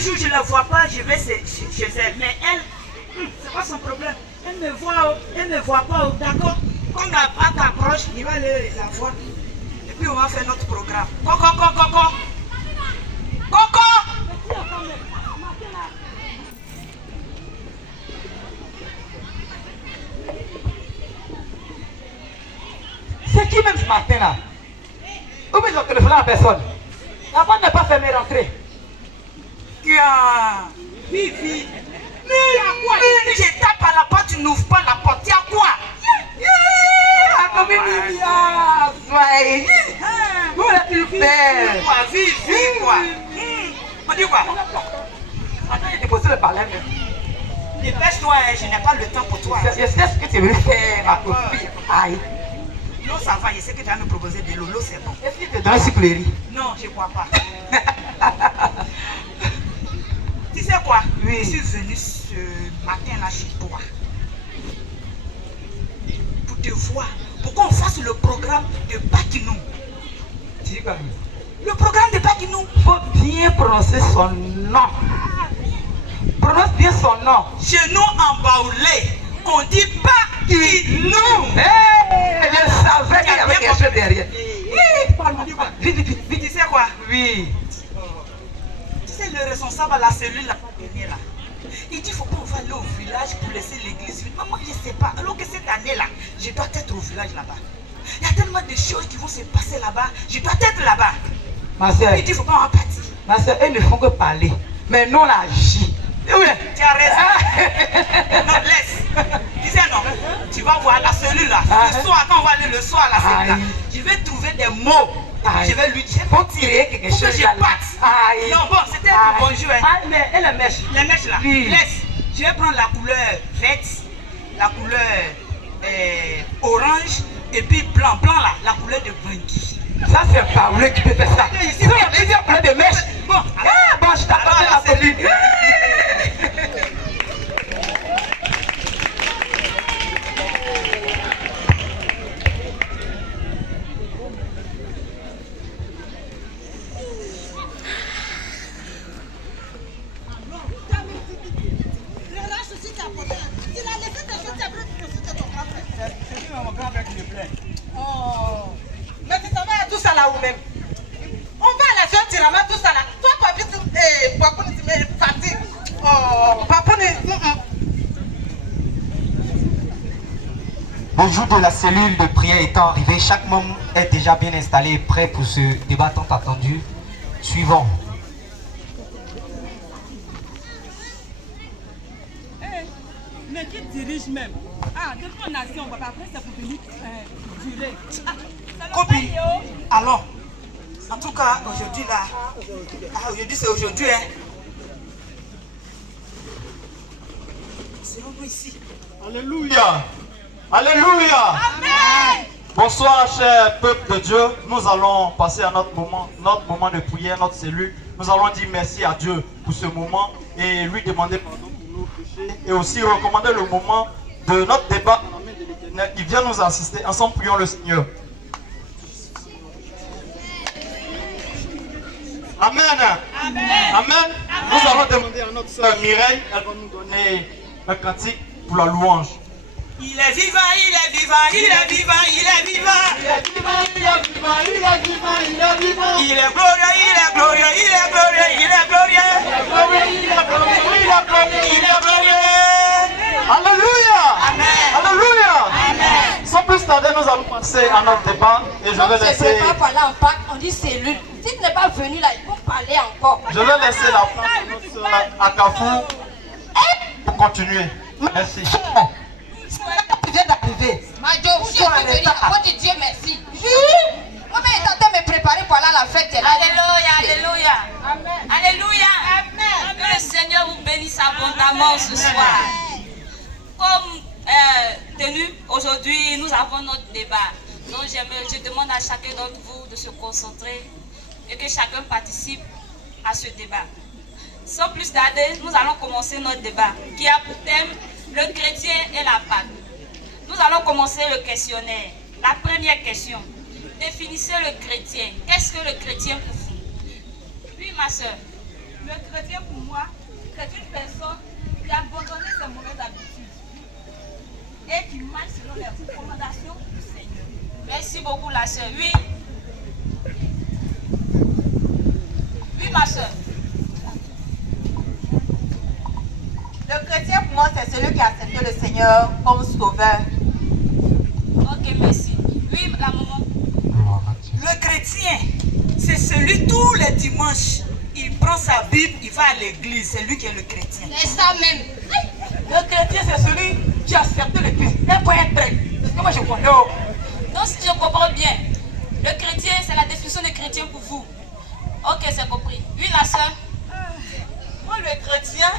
jour je ne la vois pas, je vais chez elle. Mais elle, c'est pas son problème. Elle me voit pas, d'accord? Comme la batte approche, il va la voir. Et puis on va faire notre programme. Coco. C'est qui même ce matin là? Où ils ont téléphoné à personne? La porte n'est pas fermée, rentrez. Vivi. Mais quoi? Je tape à la porte, tu n'ouvres pas la porte. Il y a quoi? Vous belle. Quoi, Vivi, quoi? On dit quoi? Attends, il déposé le palais. Dépêche-toi, je n'ai pas le temps pour toi. Je sais ce que tu veux faire, ma copine. Aïe. L'eau, ça va, je sais que tu vas me proposer de l'eau. L'eau, c'est bon. Est-ce qu'il te donne sucrerie? Non, je ne crois pas. Tu sais quoi? Oui. Je suis venue ce matin-là chez toi pour te voir, pour qu'on fasse le programme de Bakinou. Tu dis quoi? Le programme de Bakinou. Il faut bien prononcer son nom. Prononce bien son nom. Chez nous, en Baoulé, on dit Bakinou. Hey, je savais qu'il y avait quelque chose derrière. Vite. Tu sais quoi? Oui. Tu sais, le responsable à la cellule, là, il dit, faut qu'on va aller au village pour laisser l'église vide. Maman, je ne sais pas. Alors que cette année-là, je dois être au village là-bas. Il y a tellement de choses qui vont se passer là-bas. Je dois être là-bas. Ma soeur, il dit, faut pas en partir. Ma soeur, elles ne font que parler. Mais non, on agit. Oui. Tu as raison. Non, laisse. Tu sais, non. Tu vas voir la cellule là. Le soir, quand on va aller le soir à la cellule là, je vais trouver des mots. Je vais lui dire, faut tirer quelque chose. Pour que je parte. Non, bon, c'était un bonjour. Mais elle les mèches. Les mèches là. Oui. Laisse. Je vais prendre la couleur verte, la couleur orange, et puis blanc là, la couleur de Bangui. Ça, c'est pas vrai qui peut faire ça. Il y a plusieurs couleurs de mèches. Bon, je t'attends à la cellule. Mais tu t'en vas à tout ça là où même? On va à la soeur, tu ramènes tout ça là. Toi, papi, tu me fatigues. Oh, papa, Le jour de la cellule de prière étant arrivé, chaque membre est déjà bien installé et prêt pour ce débat tant attendu. Suivant. Mais qui dirige même? Depuis qu'on a assis, on va pas après, c'est pour venir durer. Copie. Alors, en tout cas, aujourd'hui là, aujourd'hui c'est aujourd'hui, hein. C'est nous ici. Alléluia. Alléluia. Amen. Bonsoir, cher peuple de Dieu. Nous allons passer à notre moment de prière, notre cellule. Nous allons dire merci à Dieu pour ce moment et lui demander pardon pour nos péchés et aussi recommander le moment de notre débat qui vient nous assister. Ensemble, prions le Seigneur. Amen. Amen. Amen. Nous allons demander à notre sœur Mireille, elle va nous donner un cantique pour la louange. Il est vivant, il est vivant, il est vivant, il est vivant. Il est vivant, il est vivant, il est vivant, il est vivant. Il est glorieux, il est glorieux, il est glorieux, il est glorieux. Il est glorieux, il est glorieux, il est glorieux, il est glorieux. Alléluia. Amen. Alléluia. Amen. Sans plus tarder, nous allons passer à notre débat et je vais laisser. pas parler en Pâques, on dit cellule. Si tu n'es pas venu là, il faut parler encore. Je vais laisser la place à notre sœur Akafou pour continuer. Merci. Tu viens d'arriver. Majo, je suis venue, faut dire Dieu merci. Moi, mais j'étais en train de me préparer pour aller à la fête. Alléluia, alléluia. Amen. Alléluia. Amen. Que le Seigneur vous bénisse abondamment ce soir. Comme tenu, aujourd'hui, nous avons notre débat. Donc, je demande à chacun d'entre vous de se concentrer et que chacun participe à ce débat. Sans plus tarder, nous allons commencer notre débat qui a pour thème le chrétien et la Pâque. Nous allons commencer le questionnaire. La première question. Définissez le chrétien. Qu'est-ce que le chrétien pour vous? Oui, ma soeur. Le chrétien pour moi, c'est une personne qui a abandonné ses mauvaises habitudes et qui marche selon les recommandations du Seigneur. Merci beaucoup, la sœur. Oui. Oui, ma sœur. Le chrétien pour moi, c'est celui qui a accepté le Seigneur comme sauveur. Ok, merci. Oui, la maman. Le chrétien, c'est celui tous les dimanches, il prend sa Bible, il va à l'église. C'est lui qui est le chrétien. C'est ça même. Le chrétien, c'est celui qui a accepté le Christ. Un point, un trait. Parce que moi, je connais. Oh. Donc, si je comprends bien, le chrétien, c'est la définition de chrétien pour vous. Ok, c'est compris. Oui, la sœur. Moi, le chrétien,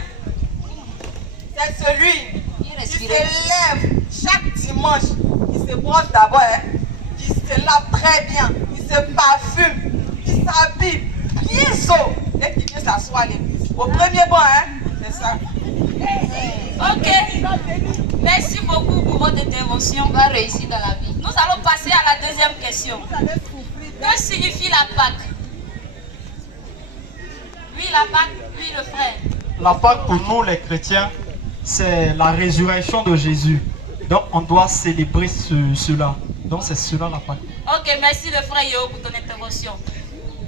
c'est celui qui se lève chaque dimanche, qui se brosse d'abord, qui se lave très bien, qui se parfume, qui s'habille bien chaud et qui vient s'asseoir à l'église. Au premier banc, c'est ça. Ok. Merci beaucoup pour votre intervention. On va réussir dans la vie. Nous allons passer à la deuxième question. Que signifie la Pâque? Oui, la Pâque. Oui, le frère. La Pâque pour nous les chrétiens, c'est la résurrection de Jésus. Donc on doit célébrer cela. Donc c'est cela la Pâque. Ok, merci le frère Yo pour ton intervention.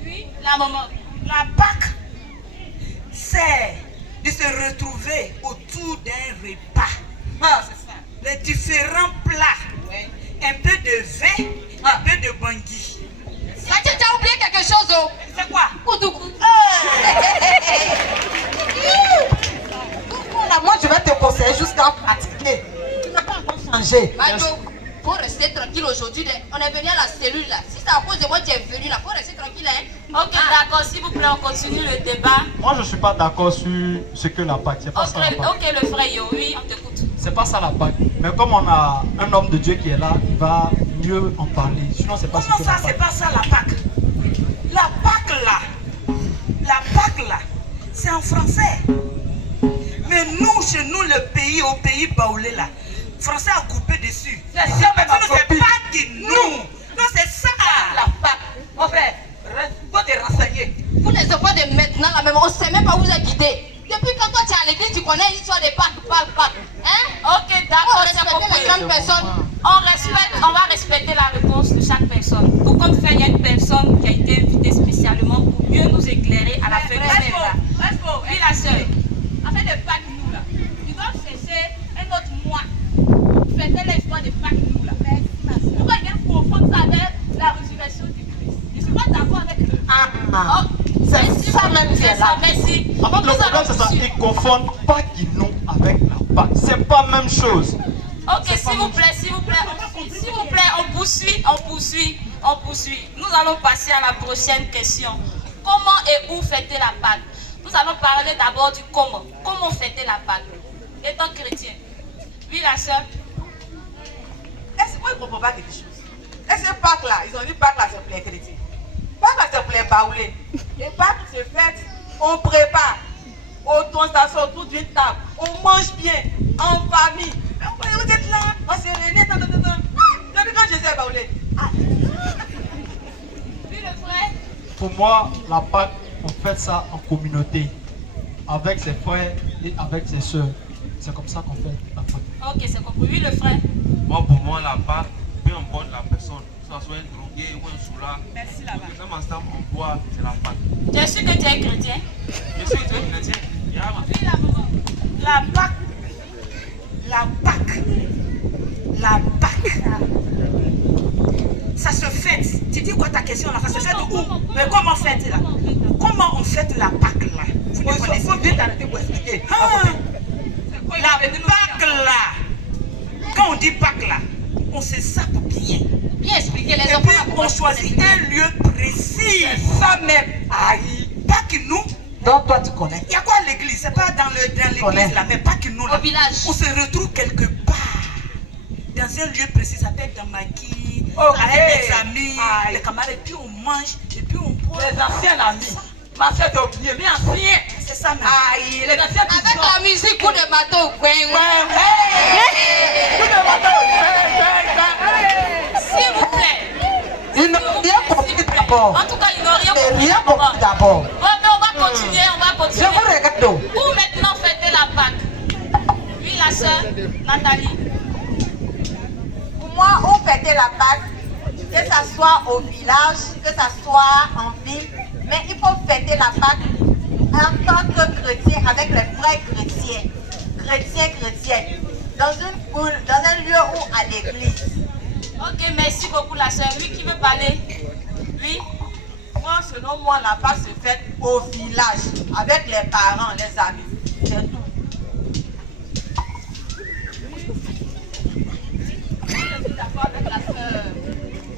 Oui, la maman. La Pâque, c'est de se retrouver autour d'un repas. Ah, c'est ça. Les différents plats. Oui. Un peu de vin, un peu de bangui. Tu as oublié quelque chose, oh. C'est quoi? Koudoukou. Moi, je vais te conseiller jusqu'à pratiquer. Tu n'as pas encore changé. Majo, faut rester tranquille aujourd'hui. On est venu à la cellule là. Si c'est à cause de moi que tu es venu là, faut rester tranquille. Hein. Ok, d'accord, s'il vous plaît, on continue le débat. Moi je ne suis pas d'accord sur ce que la Pâque. C'est pas ça la Pâque. Ok, le frère Yo, oui, on t'écoute. C'est pas ça la Pâque. Mais comme on a un homme de Dieu qui est là, il va mieux en parler. Sinon c'est pas Comment ce que ça, la c'est Pâque. pas ça la Pâque? La Pâque là, c'est en français. Mais nous, chez nous, le pays, au pays baoulé là, français a coupé dessus. C'est ça, même ma c'est copine. pas qui nous. Non, c'est ça. La Pâque. Mon frère, faut te renseigner. Vous les enfants de maintenant là même, on ne sait même pas où vous êtes guidés. Depuis quand toi tu es à l'église, tu connais l'histoire des Pâques. Hein? Ok, Faut d'accord, c'est respecter compris. les grandes personnes. On va respecter la réponse de chaque personne. Tout comme fait, il y a une personne qui a été invitée spécialement pour mieux nous éclairer à la fin du débat. Oui, la sœur. En fait, de Pâques, nous là, ils doivent chercher un autre mois pour fêter l'histoire de Pâques, nous là. Pourquoi ils viennent confondre ça avec la résurrection du Christ? Je ne suis pas d'accord avec eux. Ah, c'est ça même qui est là. Merci. En fait, le Nous problème allons c'est ça. poursuivre. Ils confondent Pâques avec la Pâque. C'est pas la même chose. Ok, s'il vous plaît, on poursuit. Nous allons passer à la prochaine question. Comment et où fêter la Pâque? Nous allons parler d'abord du comment. Comment fêter la Pâque? Étant chrétien. Oui, la sœur. Est-ce que moi, je ne comprends pas quelque chose? Est-ce que Pâques là, ils ont dit Pâques là, c'est pour les chrétiens. Pâques là, c'est pour les baoulés. Et Pâques se fête, on prépare. On s'assoit autour d'une table. On mange bien, en famille. Vous êtes là, on s'est réunis, depuis quand Jésus est baoulé? Oui, le frère. Pour moi, la Pâque, on fait ça en communauté. Avec ses frères et avec ses soeurs. C'est comme ça qu'on fait la Pâque. Ok, c'est compris. Oui, le frère. Moi, pour moi, la Pâque, peu importe la personne, que ce soit un drogué ou un soulard, Merci là-bas. même ensemble, on boit, c'est la Pâque. Tu es sûr que tu es chrétien? Je suis chrétien. Oui, la maman. La Pâque, ça se fête. Tu dis quoi ta question là? Ça se fête où? Mais comment fête là? Comment on fête la Pâque là? Vous ne connaissez pas? Bien t'arrêter pour expliquer. La Pâque là, quand on dit Pâques là, on se sape bien. Bien expliquer les Et enfants. puis on choisit un lieu précis. Ça même. Aïe. Pâques nous. Donc toi tu connais. Il y a quoi à l'église? C'est pas dans connais. l'église là, mais Pâques nous là. Au village. On se retrouve quelque part. Dans un lieu précis, ça peut être dans Maki, Ok. avec des amis, Aïe. les camarades, et puis on mange, et puis on boit. Les anciens amis. Ma soeur t'a oublié, mais ancien. C'est ça même. Aïe, les anciens qui Avec la musique, coup de marteau. S'il vous plaît. Ils n'ont rien compris d'abord. En tout cas, ils n'ont rien Ils n'ont compris. rien compris d'abord. Ouais, mais on va continuer, Nathalie. Pour moi, on fêtait la Pâque, que ça soit au village, que ça soit en ville, mais il faut fêter la Pâque en tant que chrétien, avec les vrais chrétiens, dans une foule, dans un lieu où à l'église. Ok, merci beaucoup la soeur. Lui qui veut parler? Lui? Moi, selon moi, la Pâque se fête au village, avec les parents, les amis, c'est tout. Je suis d'accord avec la soeur.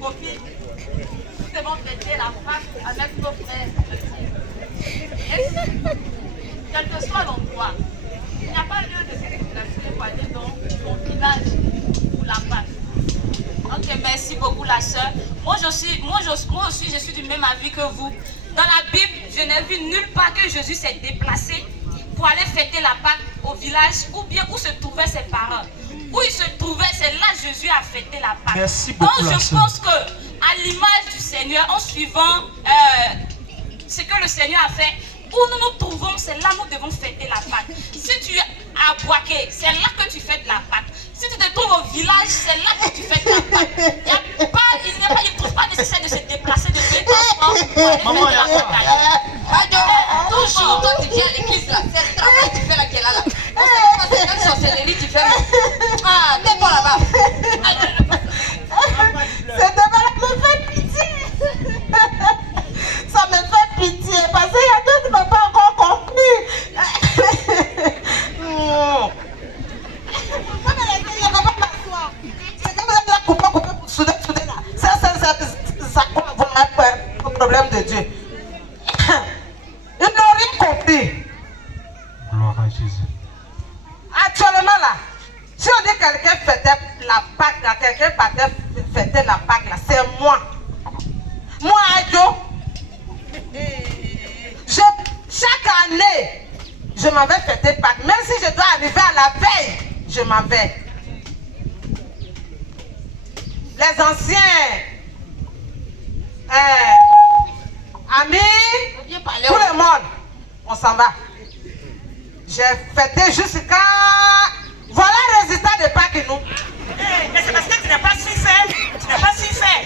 Copine, nous devons fêter la Pâque avec nos frères chrétiens. Quel que soit l'endroit, il n'y a pas lieu de circulation pour aller dans mon village pour la Pâque. Ok, merci beaucoup la soeur. Moi aussi, je suis du même avis que vous. Dans la Bible, je n'ai vu nulle part que Jésus s'est déplacé pour aller fêter la Pâque au village ou bien où se trouvaient ses parents. Où il se trouvait, c'est là que Jésus a fêté la Pâque. Merci beaucoup, donc la je sœur. pense que à l'image du Seigneur, en suivant ce que le Seigneur a fait, où nous nous trouvons, c'est là que nous devons fêter la Pâque. Si tu es à Boaké, c'est là que tu fêtes la Pâque. Si tu te trouves au village, c'est là que tu fêtes la Pâque. Il ne trouve pas nécessaire de se déplacer de deux transports pour aller Maman, fêter la il y a Pâque. Toujours, toi tu viens à l'église là, c'est le travail que tu fais là qui est là. C'est quelle sorcellerie tu fais là. Ah, t'es pas là-bas. C'est dommage, ça me fait pitié. Ça me fait pitié parce qu'il y a deux qui n'ont pas encore compris. Il ne va pas m'asseoir. C'est comme ça, couper pour souder là. Ça quoi vraiment un problème de Dieu. Ils n'ont rien compris. Gloire à Jésus. Actuellement là, si on dit que quelqu'un fêtait la Pâque là, quelqu'un fêtait la Pâque là, c'est moi. Moi, Adjo, chaque année, je m'en vais fêter Pâques. Même si je dois arriver à la veille, je m'en vais. Les anciens amis, tout le monde, on s'en va. J'ai fêté jusqu'à... Voilà le résultat de Pâques nous. Mais c'est parce que tu n'as pas su faire. Tu n'as pas su faire.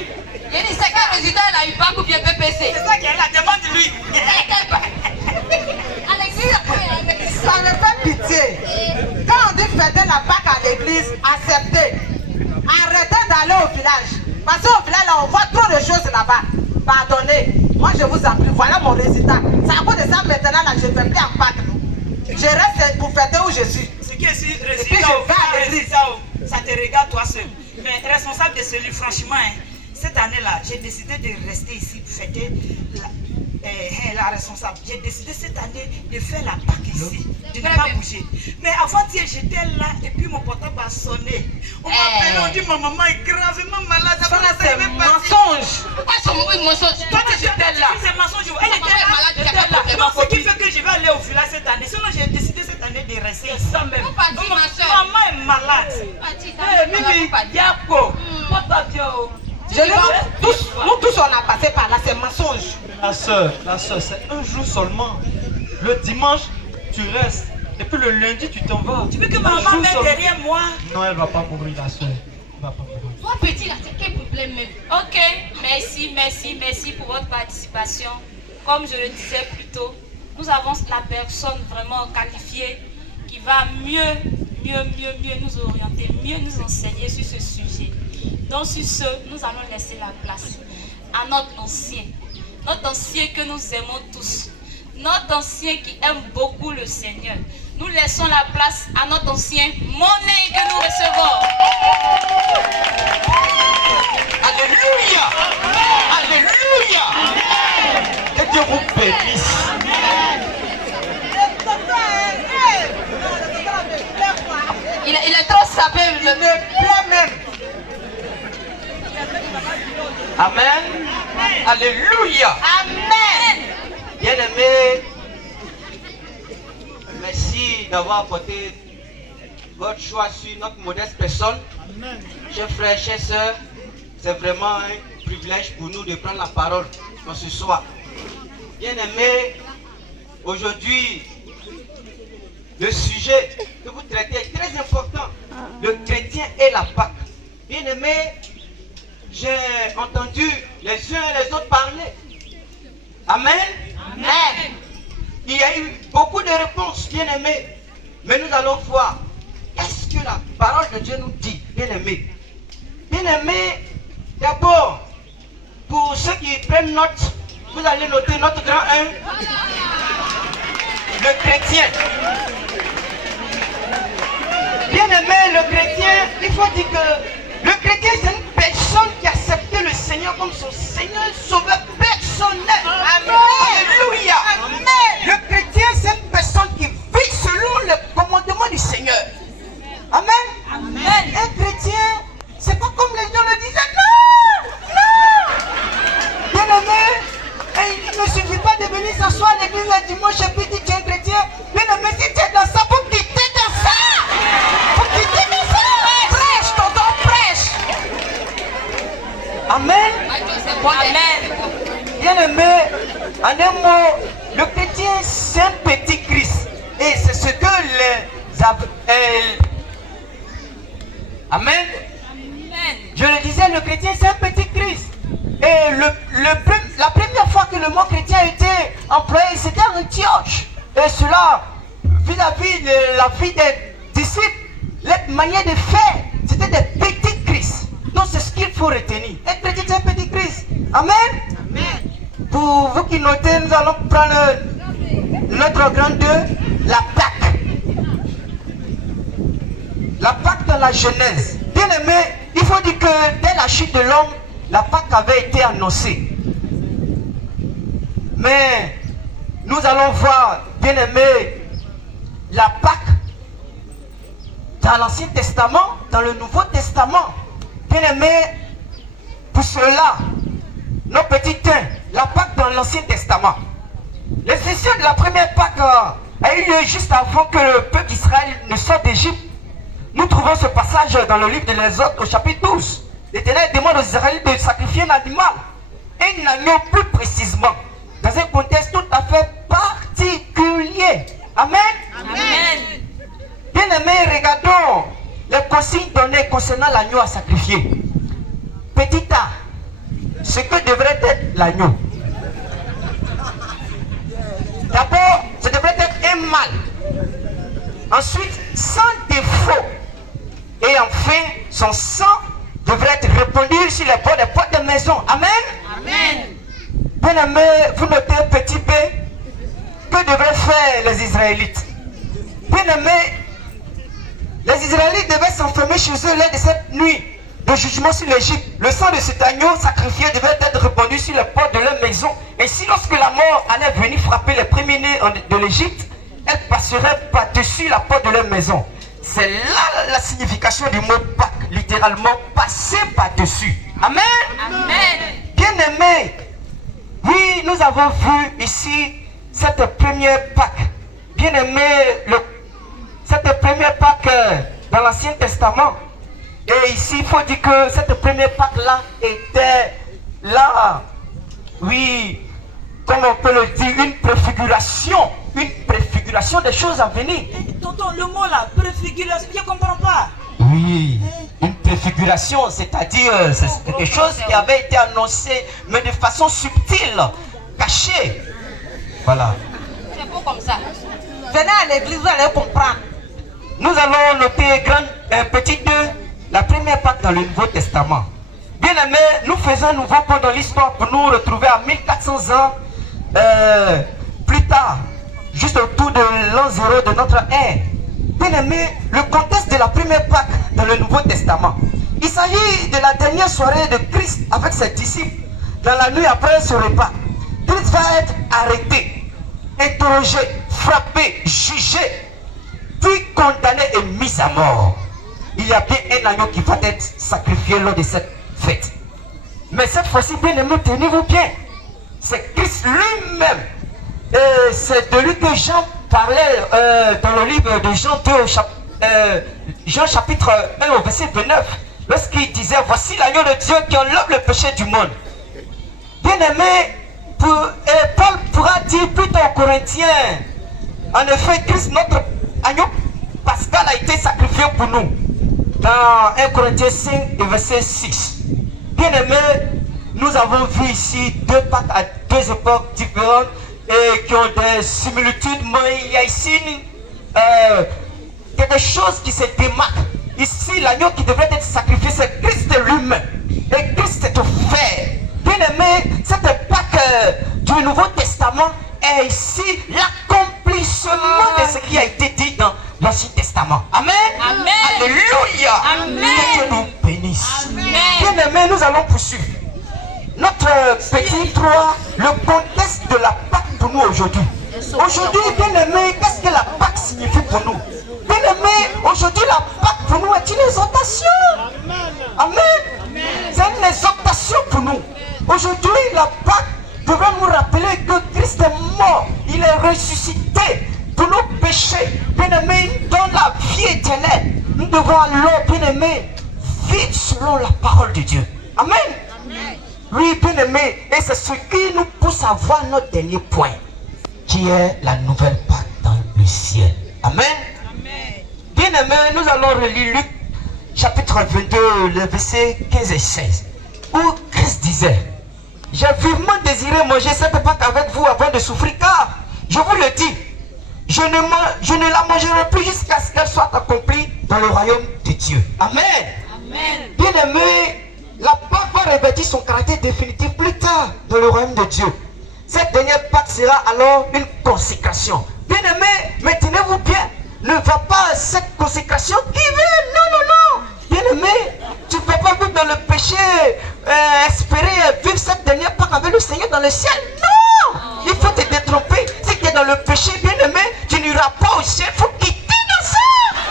Il dit c'est quel résultat elle a eu Pâques ou bien PPC? C'est toi qui es là, demande-lui. À l'église après, à l'église. Ça me fait pitié. Quand on dit fêter la Pâque à l'église, acceptez. Arrêtez d'aller au village. Parce qu'au village, là, on voit trop de choses là-bas. Pardonnez. Moi, je vous en prie. Voilà mon résultat. C'est à cause de ça, maintenant, là, je ne fais plus en Pâques. Je reste pour fêter où je suis. Ce qui est sûr, Et puis, je vais à l'église. ça te regarde toi seul. Mais responsable de celui, franchement, cette année-là, j'ai décidé de rester ici pour fêter la responsable. J'ai décidé cette année de faire la Pâque ici, de ne pas bouger. Mais avant-hier, j'étais là et puis mon portable a sonné. On m'a appelé, on dit ma maman est gravement malade. Ça, c'est mensonge. Pourquoi c'est mon mensonge? Toi, tu étais là. C'est mensonge. Elle était là. Donc, ce qui fait que je vais aller au village cette année. Sinon, j'ai décidé cette année de rester ici. Faut pas dire, ma soeur. Maman est malade. Mimi, Yako. Nous tous, on a passé par là, c'est mensonge. La soeur, c'est un jour seulement. Le dimanche, tu restes. Et puis le lundi, tu t'en vas. Tu veux que Un maman jour mette seulement. derrière moi? Non, elle ne va pas mourir, la soeur. Elle va pas mourir. toi petit là, c'est quel problème même? Ok, merci pour votre participation. Comme je le disais plus tôt, nous avons la personne vraiment qualifiée qui va mieux nous orienter, mieux nous enseigner sur ce sujet. Donc sur ce, nous allons laisser la place à notre ancien que nous aimons tous, notre ancien qui aime beaucoup le Seigneur. Nous laissons la place à notre ancien Monet que nous recevons. Alléluia! Alléluia! Que Dieu vous bénisse. Il est trop sapé. Il me plaît même. Amen. Alléluia. Amen. Bien-aimé, merci d'avoir apporté votre choix sur notre modeste personne. Chers frères, chères sœurs, c'est vraiment un privilège pour nous de prendre la parole dans ce soir. Bien-aimé, aujourd'hui, le sujet que vous traitez est très important. le chrétien et la Pâque. Bien aimé, j'ai entendu les uns et les autres parler. Amen. Amen. Il y a eu beaucoup de réponses, bien aimé. Mais nous allons voir qu'est-ce que la parole de Dieu nous dit, bien aimé. Bien aimé, d'abord, pour ceux qui prennent note, vous allez noter notre grand 1, le chrétien. Bien aimé, le chrétien, il faut dire que le chrétien, c'est une personne qui a accepté le Seigneur comme son Seigneur sauveur personnel. Amen. Alléluia. Amen. Le chrétien, c'est une personne qui vit selon le commandement du Seigneur. Amen. Amen. Un chrétien, c'est pas comme les gens le disaient. Non. Bien aimé, il ne suffit pas de venir s'asseoir à l'église le dimanche et puis dire que tu es un chrétien. Bien aimé, si tu es dans ça, faut quitter dans ça. Faut quitter dans ça. Prêche, tonton, prêche. Amen. Amen. Bien aimé, en un mot, le chrétien, c'est un petit Christ. Et c'est ce que les... Amen. Je le disais, le chrétien, c'est un petit Christ. Et la première fois que le mot chrétien a été employé, c'était à Antioche. Et cela, vis-à-vis de la vie des disciples, la manière de faire, c'était des petits Christ. Donc c'est ce qu'il faut retenir. Un chrétien, c'est un petit Christ. Amen. Amen. Pour vous qui notez, nous allons prendre notre grand 2, la Pâque. La Pâque dans la Genèse. Bien aimé, il faut dire que dès la chute de l'homme, la Pâque avait été annoncée. Mais nous allons voir, bien aimé, la Pâque dans l'Ancien Testament, dans le Nouveau Testament. Bien aimé, pour cela, nos petits teints, la Pâque dans l'Ancien Testament. L'existence de la première Pâque a eu lieu juste avant que le peuple d'Israël ne sorte d'Égypte. Nous trouvons ce passage dans le livre de l'Exode au chapitre 12. L'Éternel demande aux Israélites de sacrifier un animal, un agneau plus précisément, dans un contexte tout à fait particulier. Amen. Amen. Bien aimés, regardons les consignes données concernant l'agneau à sacrifier. Petit A, ce que devrait être l'agneau. D'abord, ce devrait être un mâle. Ensuite, sans défaut. Et enfin, son sang devrait être répandu sur les bords des portes de maison. Amen. Amen. Bien aimé, vous notez un petit B. Que devraient faire les Israélites? Bien aimé, les Israélites devaient s'enfermer chez eux lors de cette nuit de jugement sur l'Égypte. Le sang de cet agneau sacrifié devait être répandu sur les portes de leur maison. Et si lorsque la mort allait venir frapper les premiers-nés de l'Égypte, elle passerait par-dessus la porte de leur maison. C'est là la signification du mot Pâques, littéralement passer par-dessus. Amen. Amen. Bien aimé, oui, nous avons vu ici cette première Pâque. Bien aimé, cette première Pâque dans l'Ancien Testament. Et ici, il faut dire que cette première Pâque-là était là, oui, comme on peut le dire, une préfiguration des choses à venir. Tonton, le mot là, préfiguration, je ne comprends pas. Oui, une préfiguration, c'est-à-dire c'est quelque chose qui avait été annoncé, mais de façon subtile, cachée. Voilà. C'est beau comme ça. Venez à l'église, vous allez comprendre. Nous allons noter un petit 2, la première Pâque dans le Nouveau Testament. Bien aimé, nous faisons un nouveau pas dans l'histoire pour nous retrouver à 1400 ans plus tard, juste autour de l'an 0 de notre ère. Bien aimé, le contexte de la première Pâque dans le Nouveau Testament. Il s'agit de la dernière soirée de Christ avec ses disciples. Dans la nuit après ce repas, Christ va être arrêté, interrogé, frappé, jugé, puis condamné et mis à mort. Il y a bien un agneau qui va être sacrifié lors de cette fête. Mais cette fois-ci, bien aimé, tenez-vous bien. C'est Christ lui-même. Et c'est de lui que Jean parlait dans le livre de Jean 2, Jean chapitre 1 au verset 29. Lorsqu'il disait, voici l'agneau de Dieu qui enlève le péché du monde. Bien aimé, Paul pourra dire plus tard aux Corinthiens, en effet, Christ, notre agneau pascal, a été sacrifié pour nous. dans 1 Corinthiens 5 et verset 6. Bien aimé, nous avons vu ici deux Pâques à deux époques différentes et qui ont des similitudes, mais il y a ici quelque chose qui se démarque. Ici, l'agneau qui devrait être sacrifié, c'est Christ lui-même. Et Christ est offert. Bien aimé, cette Pâque du Nouveau Testament est ici l'accomplissement de ce qui a été dit dans l'Ancien Testament. Amen. Amen. Alléluia. Amen. Que Dieu nous bénisse. Amen. Bien aimé, nous allons poursuivre. Notre petit 3, le contexte de la Pâque pour nous aujourd'hui. Aujourd'hui, bien aimé, qu'est-ce que la Pâque signifie pour nous? Bien aimé, aujourd'hui, la Pâque pour nous est une exhortation. Amen. C'est une exhortation pour nous. Aujourd'hui, la Pâque devrait nous rappeler que Christ est mort. Il est ressuscité pour nos péchés. Bien aimé, dans la vie éternelle, nous devons alors, bien aimé, vivre selon la parole de Dieu. Amen. Oui, bien aimé, et c'est ce qui nous pousse à voir notre dernier point, qui est la nouvelle Pâque dans le ciel. Amen. Bien aimé, nous allons relire Luc chapitre 22, le verset 15 et 16, où Christ disait: j'ai vivement désiré manger cette Pâque avec vous avant de souffrir, car je vous le dis, je ne la mangerai plus jusqu'à ce qu'elle soit accomplie dans le royaume de Dieu. Amen. Amen. Bien aimé, la Pâque va revêtir son caractère définitif plus tard dans le royaume de Dieu. Cette dernière Pâque sera alors une consécration. Bien aimé, mais tenez-vous bien, ne va pas à cette consécration qui vient. Non, non, non. Bien aimé, tu ne peux pas vivre dans le péché, espérer vivre cette dernière Pâque avec le Seigneur dans le ciel. Non. Il faut te détromper. Si tu es dans le péché, bien aimé, tu n'iras pas au ciel. Il faut quitter dans ça.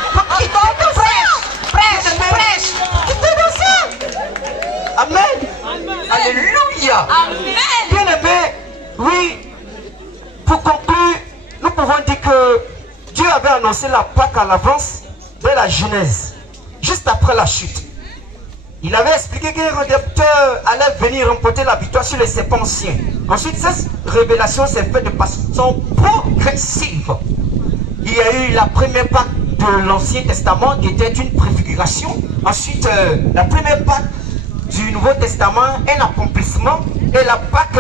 Il faut quitter dans ça. Prêche. Quitter dans ça. Amen. Alléluia. Amen. Bien aimé, oui, pour conclure, nous pouvons dire que Dieu avait annoncé la Pâque à l'avance dès la Genèse, juste après la chute. Il avait expliqué qu'un rédempteur allait venir remporter la victoire sur les serpents anciens. Ensuite, cette révélation s'est faite de façon progressive. Il y a eu la première Pâque de l'Ancien Testament qui était une préfiguration. Ensuite, la première Pâque du Nouveau Testament, un accomplissement. Et la Pâque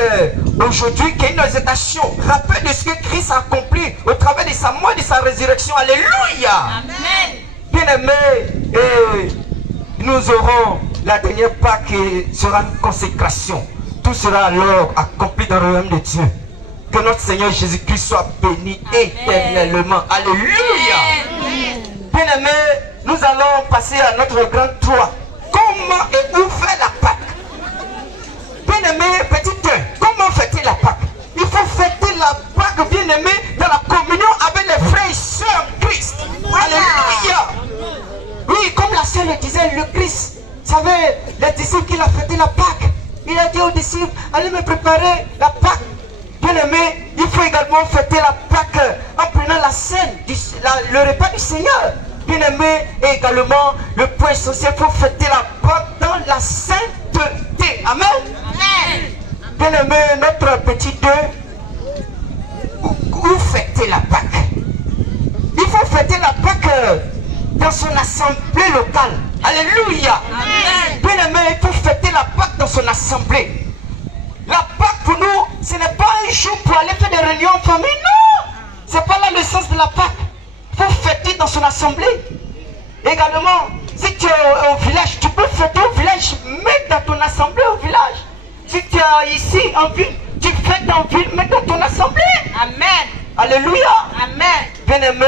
aujourd'hui qui est une exhortation, rappel de ce que Christ a accompli au travers de sa mort et de sa résurrection. Alléluia. Amen. Bien aimé, et nous aurons la dernière Pâque qui sera une consécration. Tout sera alors accompli dans le royaume de Dieu. Que notre Seigneur Jésus-Christ soit béni éternellement. Alléluia. Bien aimé, nous allons passer à notre grand 3. Comment et où faire la Pâque? Bien aimé, petit 1, comment fêter la Pâque? Il faut fêter la Pâque, bien aimé, dans la communion avec les frères et sœurs en Christ. Alléluia. Oui, comme la sœur le disait, le Christ, vous savez, les disciples qu'il a fêté la Pâque. Il a dit aux disciples, allez me préparer la Pâque. Bien aimé, il faut également fêter la Pâque en prenant la scène, le repas du Seigneur. Bien aimé, et également le point essentiel, il faut fêter la Pâque dans la sainteté. Amen. Bien aimé, notre petit 2, où fêter la Pâque? Il faut fêter la Pâque dans son assemblée locale. Alléluia. Amen. Bien aimé, il faut fêter la Pâque dans son assemblée. La Pâque pour nous, ce n'est pas un jour pour aller faire des réunions en famille, non. C'est pas là le sens de la Pâque. Il faut fêter dans son assemblée. Également, si tu es au village, tu peux fêter au village, mais dans ton assemblée au village. Si tu es ici en ville, tu fêtes en ville, mais dans ton assemblée. Amen. Alléluia. Amen. Bien aimé,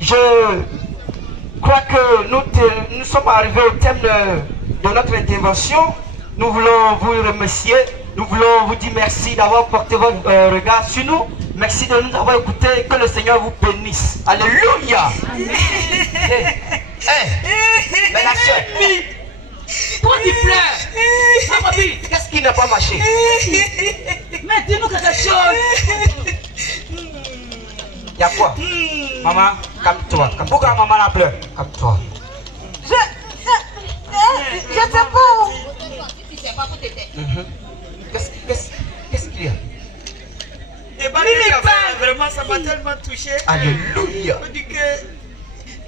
je crois que nous sommes arrivés au thème de notre intervention. Nous voulons vous remercier. Nous voulons vous dire merci d'avoir porté votre regard sur nous. Merci de nous avoir écoutés. Que le Seigneur vous bénisse. Alléluia. Mais la soeur, toi tu pleures. Ma fille, qu'est-ce qui n'a pas marché? Mais dis-nous quelque chose. Il y a quoi? Maman, calme-toi. Pourquoi maman la pleure? Calme-toi. Je sais pas. Tu sais pas où t'étais. Qu'est-ce qu'il y a? Et vraiment, ça m'a tellement touché. Alléluia. On dit que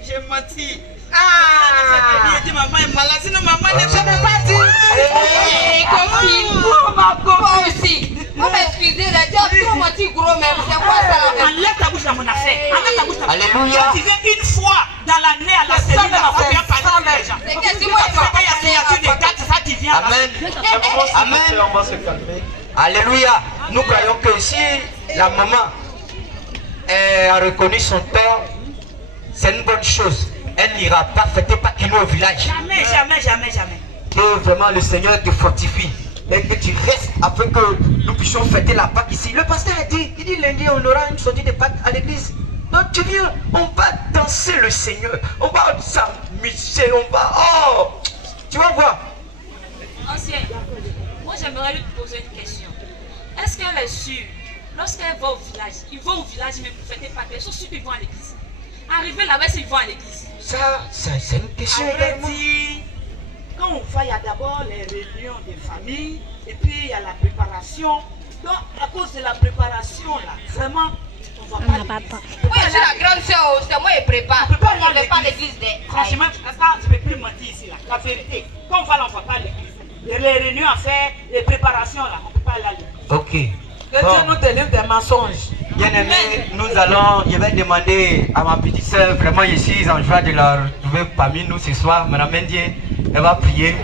j'ai menti. Il dit maman est malade, sinon maman n'est Je n'ai pas dit. Copine, ma copine aussi. Vous m'excusez, les gens sont moitié gros même. C'est quoi ça? Enlève ta bouche dans mon affaire. Enlève ta bouche dans mon affaire. Alléluia. Quand tu viens une fois dans l'année à la cellule, là, faut bien parler avec les gens. C'est quasiment Quand il y a signature de date, ça tu viens. Amen. Amen. On va se calmer. Alléluia. Nous croyons que si la maman a reconnu son tort, c'est une bonne chose. Elle n'ira pas fêter Pâques au village. Jamais, jamais, jamais, jamais. Que vraiment le Seigneur te fortifie et que tu restes afin que nous puissions fêter la Pâques ici. Le pasteur a dit, il dit lundi on aura une sortie de Pâques à l'église. Donc tu viens, on va danser le Seigneur, on va s'amuser, on va... Oh, tu vas voir. Ancien, moi j'aimerais lui poser une question. Est-ce qu'elle est sûre, lorsqu'elle va au village, ils vont au village mais pour fêter Pâques, ils sont sûrs qu'ils vont à l'église. Arriver là-bas, ils vont à l'église. Ça c'est une question également. Quand on va, il y a d'abord les réunions des familles et puis il y a la préparation. Donc, à cause de la préparation, là, vraiment, on va pas. Oui, je suis la grande soeur, c'est moi qui prépare. On peut pas aller Je à ne vais pas à l'église. l'église. Franchement, ça, je ne peux plus mentir ici, là. La vérité. Quand on va, là, on ne va pas à l'église. Les réunions à faire, les préparations, là, on ne peut pas aller à l'église. Ok. Que Dieu nous délivre des mensonges. Bien aimé, je vais demander à ma petite soeur, vraiment je suis en joie de la retrouver parmi nous ce soir. Madame Mendier, elle va prier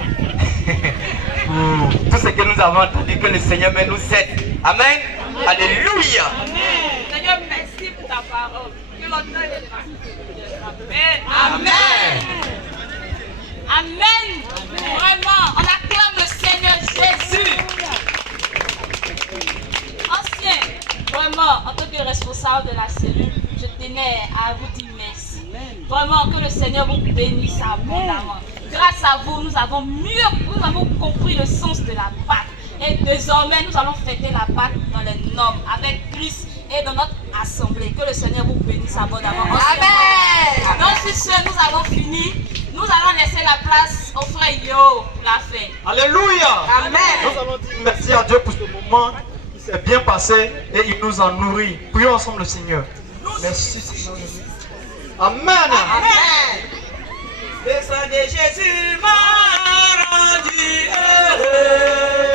pour tout ce que nous avons entendu, que le Seigneur nous aide. Amen. Alléluia. Seigneur, merci pour ta parole. Que l'honneur est Amen. Amen. Amen. Vraiment, on acclame le Seigneur Jésus. Ancien, vraiment, en tant que responsable de la cellule, je tenais à vous dire merci. Vraiment, que le Seigneur vous bénisse abondamment. Grâce à vous, nous avons compris le sens de la Pâque. Et désormais, nous allons fêter la Pâque dans les normes, avec Christ et dans notre assemblée. Que le Seigneur vous bénisse abondamment. Amen. Donc, si ce, nous avons fini. Nous allons laisser la place au frère Yo pour la fête. Alléluia. Amen. Nous allons dire merci à Dieu pour ce moment qui s'est bien passé et il nous a nourris. Prions ensemble le Seigneur. Merci Seigneur. Amen. Amen. Le sang de Jésus m'a rendu heureux.